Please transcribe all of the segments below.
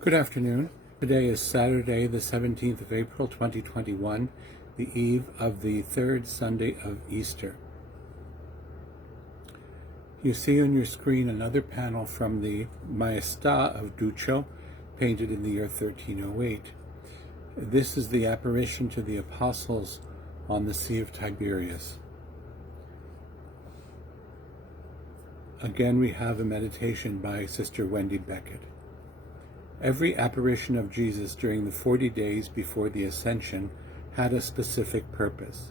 Good afternoon. Today is Saturday, the 17th of April, 2021, the eve of the third Sunday of Easter. You see on your screen another panel from the Maesta of Duccio, painted in the year 1308. This is the apparition to the apostles on the Sea of Tiberias. Again, we have a meditation by Sister Wendy Beckett. Every apparition of Jesus during the 40 days before the Ascension had a specific purpose.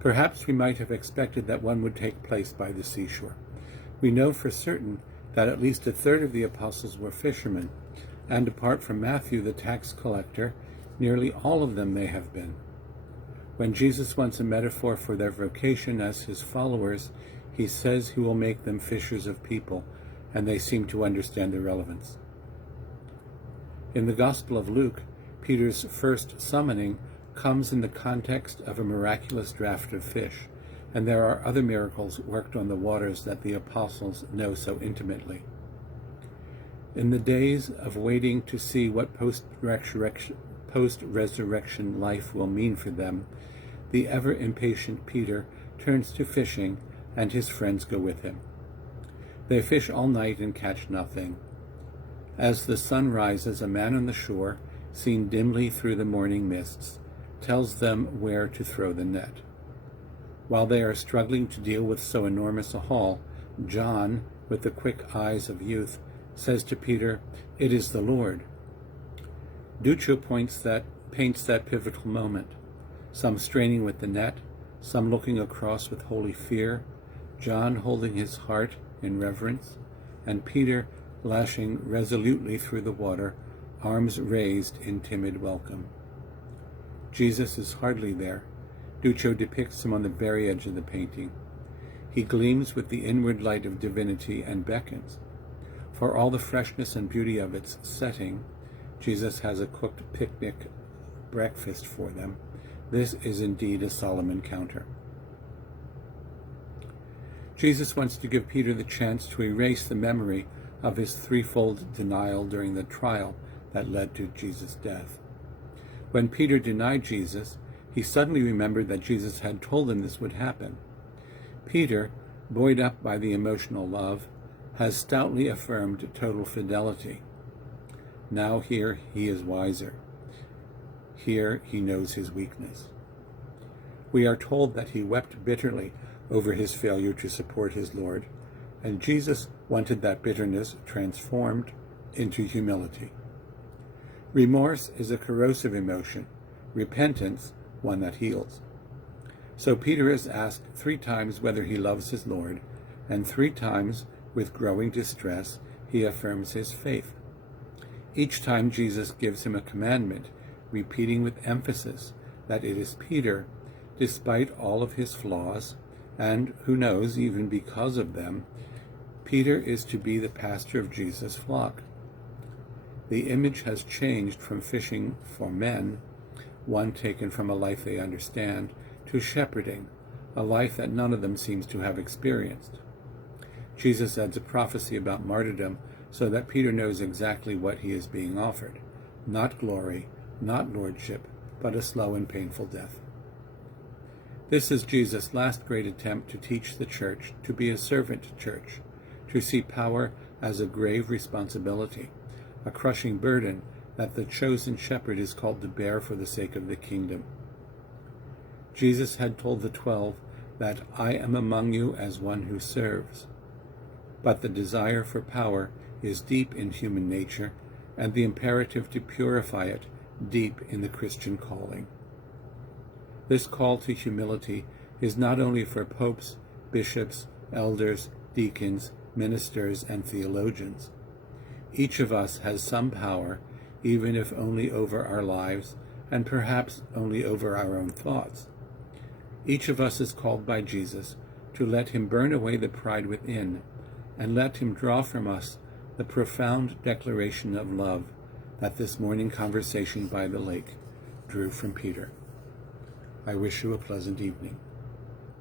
Perhaps we might have expected that one would take place by the seashore. We know for certain that at least a third of the apostles were fishermen, and apart from Matthew, the tax collector, nearly all of them may have been. When Jesus wants a metaphor for their vocation as his followers, he says he will make them fishers of people, and they seem to understand the relevance. In the Gospel of Luke, Peter's first summoning comes in the context of a miraculous draught of fish, and there are other miracles worked on the waters that the apostles know so intimately. In the days of waiting to see what post-resurrection life will mean for them, the ever-impatient Peter turns to fishing, and his friends go with him. They fish all night and catch nothing. As the sun rises, a man on the shore, seen dimly through the morning mists, tells them where to throw the net. While they are struggling to deal with so enormous a haul, John, with the quick eyes of youth, says to Peter, "It is the Lord." Duccio paints that pivotal moment, some straining with the net, some looking across with holy fear, John holding his heart in reverence, and Peter lashing resolutely through the water, arms raised in timid welcome. Jesus is hardly there. Duccio depicts him on the very edge of the painting. He gleams with the inward light of divinity and beckons. For all the freshness and beauty of its setting, Jesus has a cooked picnic breakfast for them. This is indeed a solemn encounter. Jesus wants to give Peter the chance to erase the memory of his threefold denial during the trial that led to Jesus' death. When Peter denied Jesus, he suddenly remembered that Jesus had told him this would happen. Peter, buoyed up by the emotional love, has stoutly affirmed total fidelity. Now here he is wiser. Here he knows his weakness. We are told that he wept bitterly over his failure to support his Lord, and Jesus wanted that bitterness transformed into humility. Remorse is a corrosive emotion, repentance one that heals. So Peter is asked 3 times whether he loves his Lord, and 3 times, with growing distress, he affirms his faith. Each time Jesus gives him a commandment, repeating with emphasis that it is Peter, despite all of his flaws, and who knows, even because of them, Peter is to be the pastor of Jesus' flock. The image has changed from fishing for men, one taken from a life they understand, to shepherding, a life that none of them seems to have experienced. Jesus adds a prophecy about martyrdom so that Peter knows exactly what he is being offered. Not glory, not lordship, but a slow and painful death. This is Jesus' last great attempt to teach the church to be a servant church, to see power as a grave responsibility, a crushing burden that the chosen shepherd is called to bear for the sake of the kingdom. Jesus had told the 12 that I am among you as one who serves. But the desire for power is deep in human nature, and the imperative to purify it deep in the Christian calling. This call to humility is not only for popes, bishops, elders, deacons, ministers, and theologians. Each of us has some power, even if only over our lives, and perhaps only over our own thoughts. Each of us is called by Jesus to let him burn away the pride within, and let him draw from us the profound declaration of love that this morning conversation by the lake drew from Peter. I wish you a pleasant evening.